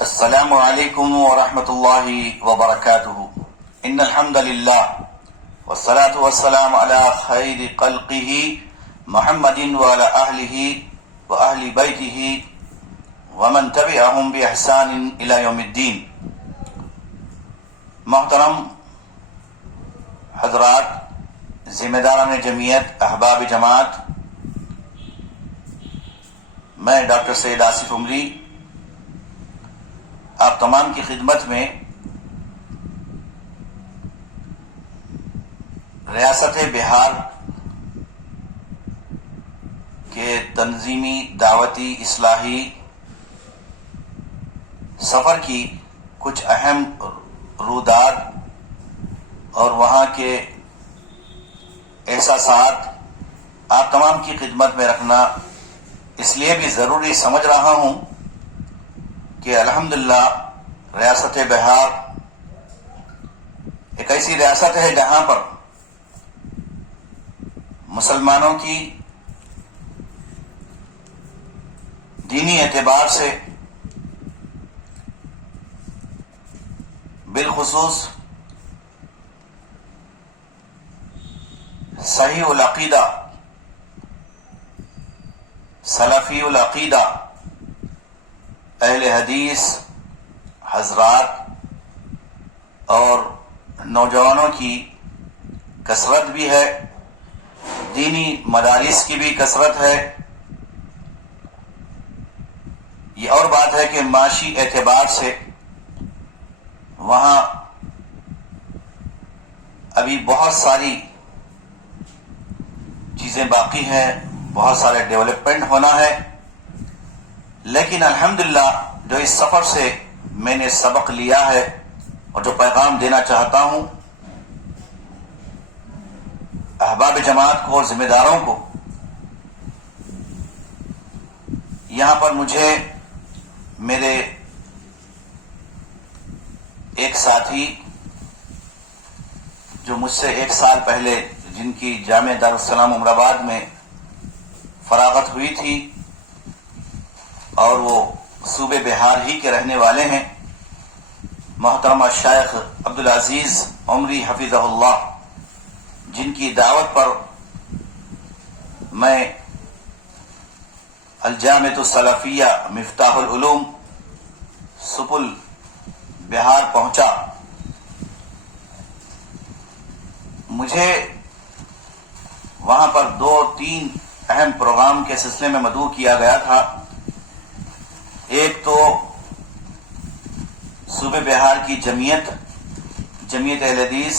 السلام علیکم ورحمۃ اللہ وبرکاتہ ان الحمد للہ والصلاة والسلام علی خیر خلقہ محمد وعلی اہلہ واہل بیتہ ومن تبعہم باحسان الی یوم الدین۔ محترم حضرات، ذمہ داران جمعیت، احباب جماعت، میں ڈاکٹر سید آصف عمری آپ تمام کی خدمت میں ریاست بہار کے تنظیمی، دعوتی، اصلاحی سفر کی کچھ اہم روداد اور وہاں کے احساسات آپ تمام کی خدمت میں رکھنا اس لیے بھی ضروری سمجھ رہا ہوں کہ الحمدللہ ریاست بہار ایک ایسی ریاست ہے جہاں پر مسلمانوں کی دینی اعتبار سے بالخصوص صحیح العقیدہ، سلفی العقیدہ اہل حدیث حضرات اور نوجوانوں کی کثرت بھی ہے، دینی مدارس کی بھی کثرت ہے۔ یہ اور بات ہے کہ معاشی اعتبار سے وہاں ابھی بہت ساری چیزیں باقی ہیں، بہت سارے ڈیولپمنٹ ہونا ہے، لیکن الحمدللہ جو اس سفر سے میں نے سبق لیا ہے اور جو پیغام دینا چاہتا ہوں احباب جماعت کو اور ذمہ داروں کو، یہاں پر مجھے میرے ایک ساتھی جو مجھ سے 1 سال پہلے جن کی جامعہ دارالسلام عمر آباد میں فراغت ہوئی تھی اور وہ صوبے بہار ہی کے رہنے والے ہیں، محترمہ شیخ عبدالعزیز عمری حفظہ اللہ، جن کی دعوت پر میں الجامعۃ السلفیہ مفتاح العلوم سپل بہار پہنچا۔ مجھے وہاں پر 2-3 اہم پروگرام کے سلسلے میں مدعو کیا گیا تھا۔ ایک تو صوبے بہار کی جمعیت اہل حدیث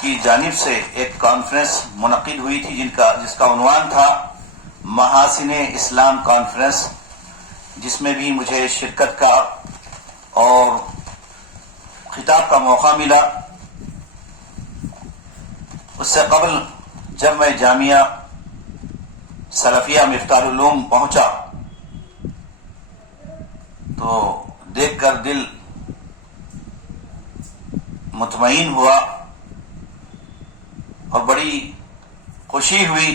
کی جانب سے ایک کانفرنس منعقد ہوئی تھی جس کا عنوان تھا محاسن اسلام کانفرنس، جس میں بھی مجھے شرکت کا اور خطاب کا موقع ملا۔ اس سے قبل جب میں جامعہ سلفیہ مفتاح العلوم پہنچا تو دیکھ کر دل مطمئن ہوا اور بڑی خوشی ہوئی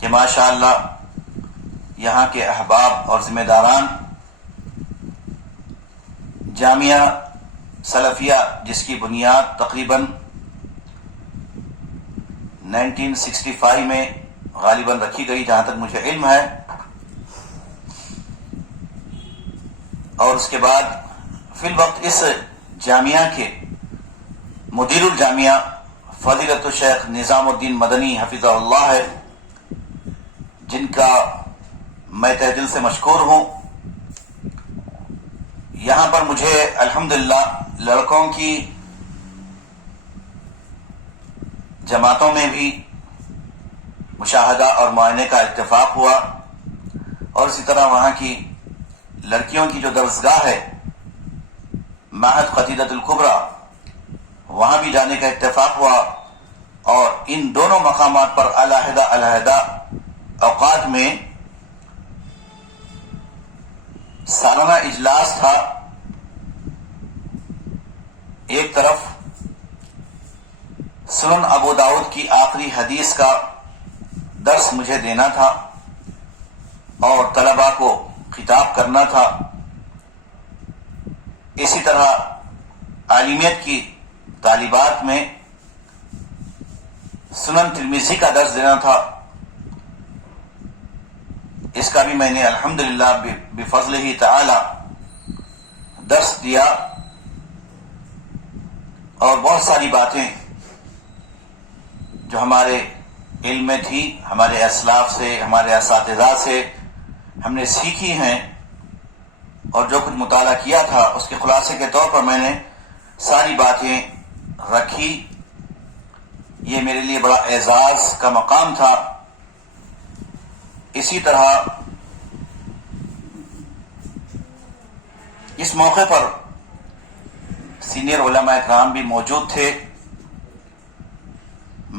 کہ ماشاءاللہ یہاں کے احباب اور ذمہ داران جامعہ سلفیہ، جس کی بنیاد تقریباً 1965 میں غالباً رکھی گئی جہاں تک مجھے علم ہے، اور اس کے بعد فی الوقت اس جامعہ کے مدیر الجامعہ فضیلت الشیخ نظام الدین مدنی حفظہ اللہ ہے، جن کا میں تہ دل سے مشکور ہوں۔ یہاں پر مجھے الحمدللہ لڑکوں کی جماعتوں میں بھی مشاہدہ اور معائنے کا اتفاق ہوا، اور اسی طرح وہاں کی لڑکیوں کی جو درسگاہ ہے معہد قتیدۃ الکبریٰ، وہاں بھی جانے کا اتفاق ہوا، اور ان دونوں مقامات پر علیحدہ اوقات میں سالانہ اجلاس تھا۔ ایک طرف سنن ابو داؤد کی آخری حدیث کا درس مجھے دینا تھا اور طلباء کو خطاب کرنا تھا، اسی طرح عالمیت کی طالبات میں سنن ترمذی کا درس دینا تھا، اس کا بھی میں نے الحمدللہ بفضلہ تعالی درس دیا، اور بہت ساری باتیں جو ہمارے علم میں تھی، ہمارے اسلاف سے، ہمارے اساتذہ سے ہم نے سیکھی ہیں، اور جو کچھ مطالعہ کیا تھا اس کے خلاصے کے طور پر میں نے ساری باتیں رکھی۔ یہ میرے لیے بڑا اعزاز کا مقام تھا۔ اسی طرح اس موقع پر سینئر علماء اکرام بھی موجود تھے،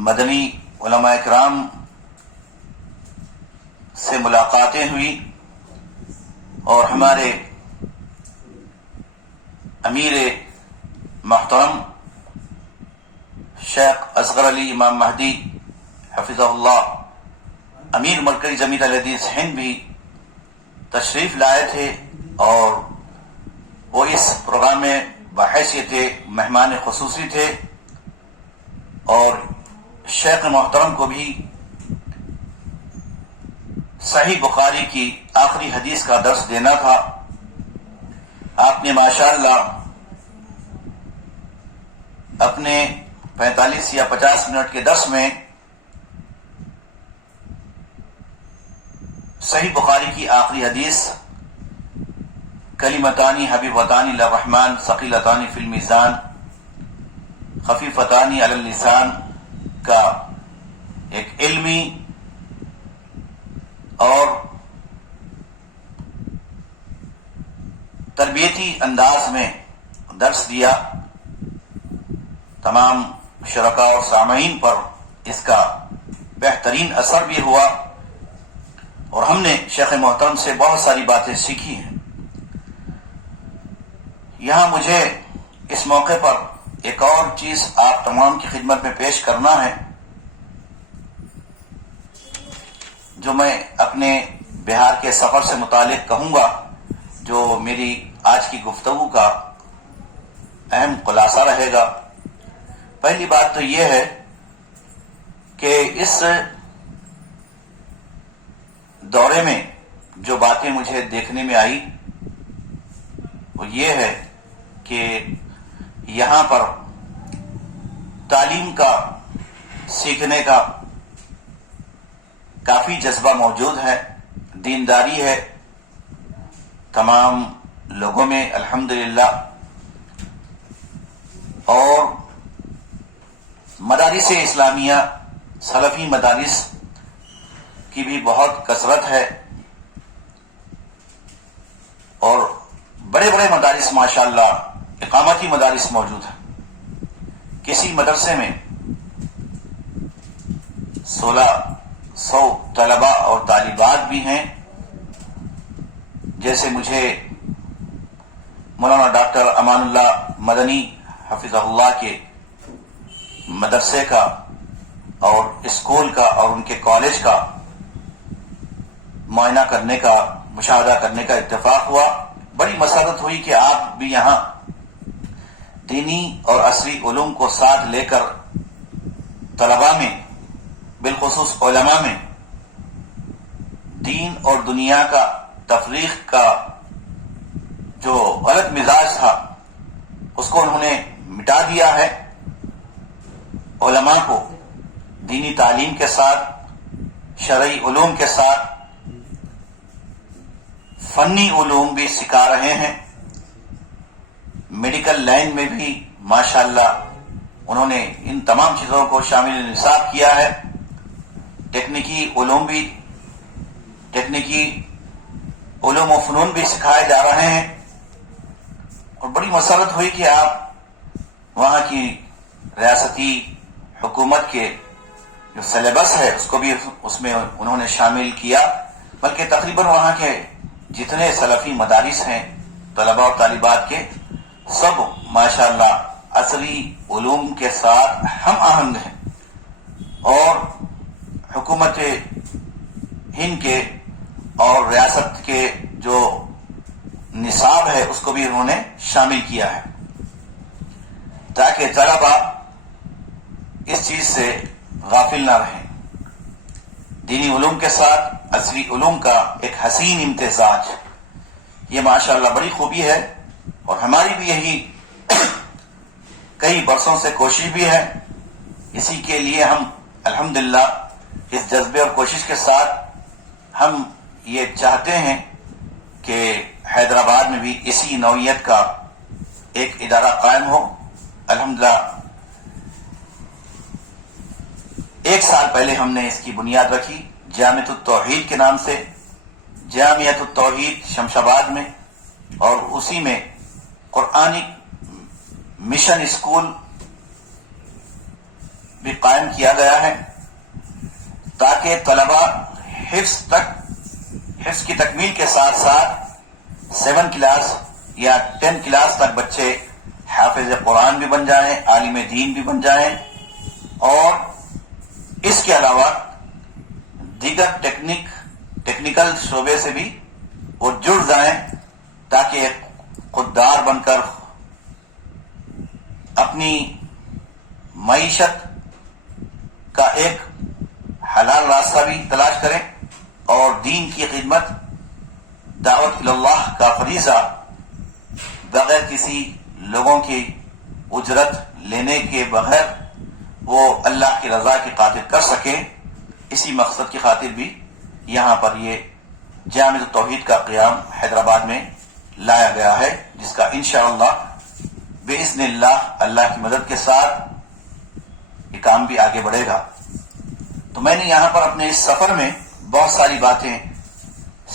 مدنی علماء اکرام سے ملاقاتیں ہوئی، اور ہمارے امیر محترم شیخ اصغر علی امام مہدی حفظہ اللہ، امیر مرکزی جمیعت الحدیث ہند بھی تشریف لائے تھے، اور وہ اس پروگرام میں بحیثیت مہمان خصوصی تھے، اور شیخ محترم کو بھی صحیح بخاری کی آخری حدیث کا درس دینا تھا۔ آپ نے ماشاءاللہ اپنے 45 یا 50 منٹ کے درس میں صحیح بخاری کی آخری حدیث کلمتانی حبیبتانی للرحمن ثقیلتانی فی المیزان خفیفتانی علی اللسان کا ایک علمی اور تربیتی انداز میں درس دیا۔ تمام شرکاء اور سامعین پر اس کا بہترین اثر بھی ہوا، اور ہم نے شیخ محترم سے بہت ساری باتیں سیکھی ہیں۔ یہاں مجھے اس موقع پر ایک اور چیز آپ تمام کی خدمت میں پیش کرنا ہے، جو میں اپنے بہار کے سفر سے متعلق کہوں گا، جو میری آج کی گفتگو کا اہم خلاصہ رہے گا۔ پہلی بات تو یہ ہے کہ اس دورے میں جو باتیں مجھے دیکھنے میں آئی وہ یہ ہے کہ یہاں پر تعلیم کا، سیکھنے کا کافی جذبہ موجود ہے، دینداری ہے تمام لوگوں میں الحمدللہ، اور مدارس اسلامیہ، سلفی مدارس کی بھی بہت کثرت ہے، اور بڑے بڑے مدارس ماشاءاللہ اقامتی مدارس موجود ہیں۔ کسی مدرسے میں 1600 طلباء اور طالبات بھی ہیں، جیسے مجھے مولانا ڈاکٹر امان اللہ مدنی حفظہ اللہ کے مدرسے کا اور اسکول کا اور ان کے کالج کا معائنہ کرنے کا، مشاہدہ کرنے کا اتفاق ہوا۔ بڑی مسرت ہوئی کہ آپ بھی یہاں دینی اور عصری علوم کو ساتھ لے کر طلباء میں، بالخصوص علماء میں، دین اور دنیا کا تفریق کا جو غلط مزاج تھا اس کو انہوں نے مٹا دیا ہے۔ علماء کو دینی تعلیم کے ساتھ، شرعی علوم کے ساتھ فنی علوم بھی سکھا رہے ہیں۔ میڈیکل لائن میں بھی ماشاءاللہ انہوں نے ان تمام چیزوں کو شامل نصاب کیا ہے۔ تکنیکی علوم بھی، تکنیکی علوم و فنون بھی سکھائے جا رہے ہیں، اور بڑی مسرت ہوئی کہ آپ وہاں کی ریاستی حکومت کے جو سلیبس ہے اس کو بھی اس میں انہوں نے شامل کیا، بلکہ تقریباً وہاں کے جتنے سلفی مدارس ہیں طلباء اور طالبات کے، سب ماشاءاللہ عصری علوم کے ساتھ ہم آہنگ ہیں، اور حکومت ہند کے اور ریاست کے جو نصاب ہے اس کو بھی انہوں نے شامل کیا ہے، تاکہ طلبا اس چیز سے غافل نہ رہیں۔ دینی علوم کے ساتھ عصری علوم کا ایک حسین امتزاج، یہ ماشاءاللہ بڑی خوبی ہے، اور ہماری بھی یہی کئی برسوں سے کوشش بھی ہے۔ اسی کے لیے ہم الحمدللہ اس جذبے اور کوشش کے ساتھ ہم یہ چاہتے ہیں کہ حیدرآباد میں بھی اسی نوعیت کا ایک ادارہ قائم ہو۔ الحمدللہ 1 سال پہلے ہم نے اس کی بنیاد رکھی جامعۃ التوحید کے نام سے، جامعۃ التوحید شمشاباد میں، اور اسی میں قرآنی مشن اسکول بھی قائم کیا گیا ہے، تاکہ طلبا حفظ کی تکمیل کے ساتھ ساتھ 7 کلاس یا 10 کلاس تک بچے حافظ قرآن بھی بن جائیں، عالم دین بھی بن جائیں، اور اس کے علاوہ دیگر ٹیکنیکل شعبے سے بھی وہ جڑ جائیں، تاکہ خوددار بن کر اپنی معیشت کا ایک حلال راستہ بھی تلاش کریں، اور دین کی خدمت، دعوت اللہ کا فریضہ بغیر کسی لوگوں کی اجرت لینے کے بغیر وہ اللہ کی رضا کی خاطر کر سکیں۔ اسی مقصد کی خاطر بھی یہاں پر یہ جامعۃ التوحید کا قیام حیدرآباد میں لایا گیا ہے، جس کا انشاءاللہ باذن اللہ کی مدد کے ساتھ یہ کام بھی آگے بڑھے گا۔ تو میں نے یہاں پر اپنے اس سفر میں بہت ساری باتیں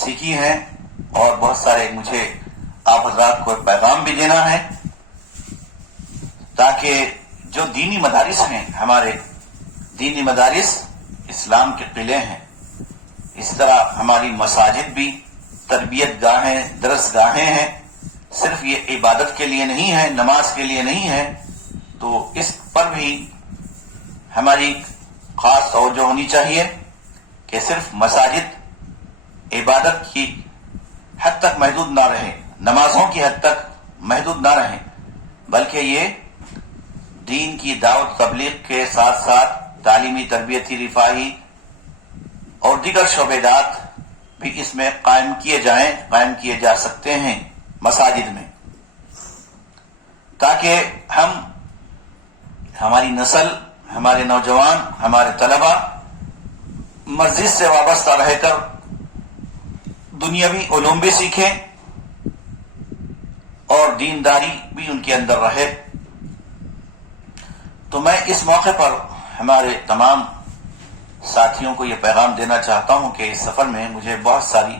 سیکھی ہیں، اور بہت سارے مجھے آپ حضرات کو پیغام بھی دینا ہے، تاکہ جو دینی مدارس ہیں، ہمارے دینی مدارس اسلام کے قلعے ہیں، اس طرح ہماری مساجد بھی تربیت گاہیں، درس گاہیں ہیں، صرف یہ عبادت کے لیے نہیں ہے، نماز کے لیے نہیں ہے، تو اس پر بھی ہماری خاص توجہ ہونی چاہیے کہ صرف مساجد عبادت کی حد تک محدود نہ رہے، نمازوں کی حد تک محدود نہ رہیں، بلکہ یہ دین کی دعوت تبلیغ کے ساتھ ساتھ تعلیمی، تربیتی، رفاہی اور دیگر شعبات بھی اس میں قائم کیے جا سکتے ہیں مساجد میں، تاکہ ہماری نسل، ہمارے نوجوان، ہمارے طلبا مسجد سے وابستہ رہ کر دنیاوی علوم بھی سیکھیں اور دینداری بھی ان کے اندر رہے۔ تو میں اس موقع پر ہمارے تمام ساتھیوں کو یہ پیغام دینا چاہتا ہوں کہ اس سفر میں مجھے بہت ساری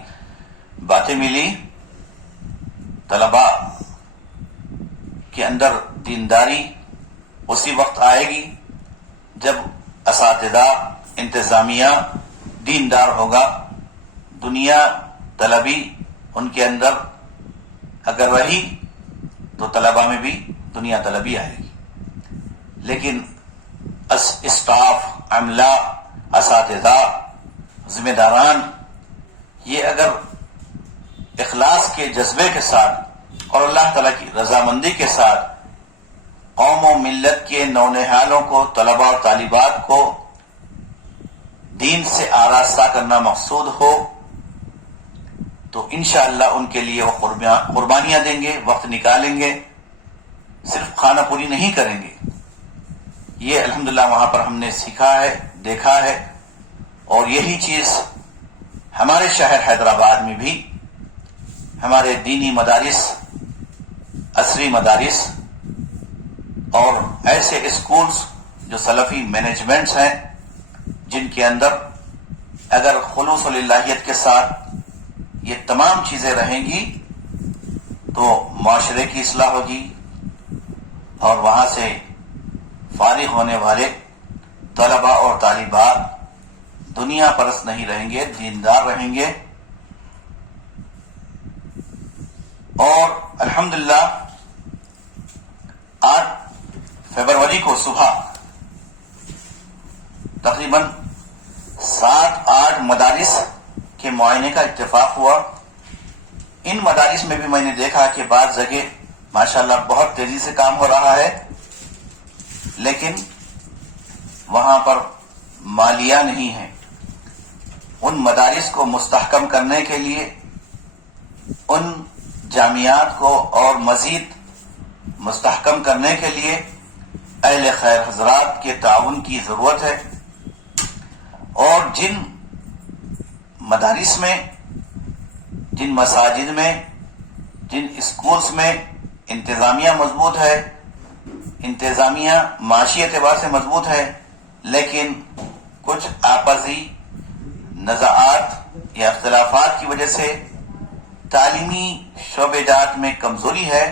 باتیں ملی۔ طلباء کے اندر دینداری اسی وقت آئے گی جب اساتذہ، انتظامیہ دیندار ہوگا۔ دنیا طلبی ان کے اندر اگر رہی تو طلباء میں بھی دنیا طلبی آئے گی، لیکن اسٹاف، عملہ، اساتذہ، ذمہ داران یہ اگر اخلاص کے جذبے کے ساتھ اور اللہ تعالیٰ کی رضامندی کے ساتھ قوم و ملت کے نونہالوں کو، طلباء اور طالبات کو دین سے آراستہ کرنا مقصود ہو تو انشاءاللہ ان کے لیے وہ قربانیاں دیں گے، وقت نکالیں گے، صرف کھانا پوری نہیں کریں گے۔ یہ الحمدللہ وہاں پر ہم نے سیکھا ہے، دیکھا ہے، اور یہی چیز ہمارے شہر حیدرآباد میں بھی ہمارے دینی مدارس، عصری مدارس اور ایسے اسکولز جو سلفی مینجمنٹس ہیں، جن کے اندر اگر خلوص الہیت کے ساتھ یہ تمام چیزیں رہیں گی تو معاشرے کی اصلاح ہوگی، اور وہاں سے فارغ ہونے والے طلباء اور طالبات دنیا پرست نہیں رہیں گے، دیندار رہیں گے۔ اور الحمدللہ 8 فروری کو صبح تقریباً 7-8 مدارس کے معائنے کا اتفاق ہوا، ان مدارس میں بھی میں نے دیکھا کہ بعض جگہ ماشاءاللہ بہت تیزی سے کام ہو رہا ہے، لیکن وہاں پر مالیہ نہیں ہے۔ ان مدارس کو مستحکم کرنے کے لیے، ان جامعات کو اور مزید مستحکم کرنے کے لیے اہل خیر حضرات کے تعاون کی ضرورت ہے، اور جن مدارس میں، جن مساجد میں، جن اسکولز میں انتظامیہ مضبوط ہے، انتظامیہ معاشی اعتبار سے مضبوط ہے، لیکن کچھ آپسی نزاعات یا اختلافات کی وجہ سے تعلیمی شعبے جات میں کمزوری ہے،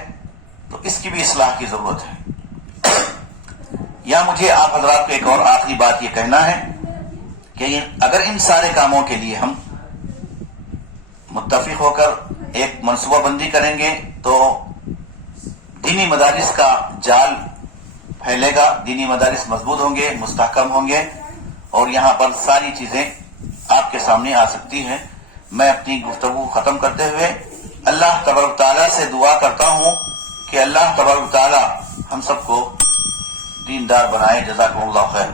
تو اس کی بھی اصلاح کی ضرورت ہے۔ یا مجھے آپ حضرات کو ایک اور آخری بات یہ کہنا ہے کہ اگر ان سارے کاموں کے لیے ہم متفق ہو کر ایک منصوبہ بندی کریں گے تو دینی مدارس کا جال پھیلے گا، دینی مدارس مضبوط ہوں گے، مستحکم ہوں گے، اور یہاں پر ساری چیزیں آپ کے سامنے آ سکتی ہیں۔ میں اپنی گفتگو ختم کرتے ہوئے اللہ تبارک تعالیٰ سے دعا کرتا ہوں کہ اللہ تبارک تعالیٰ ہم سب کو دیندار بنائے۔ جزاکم اللہ خیر۔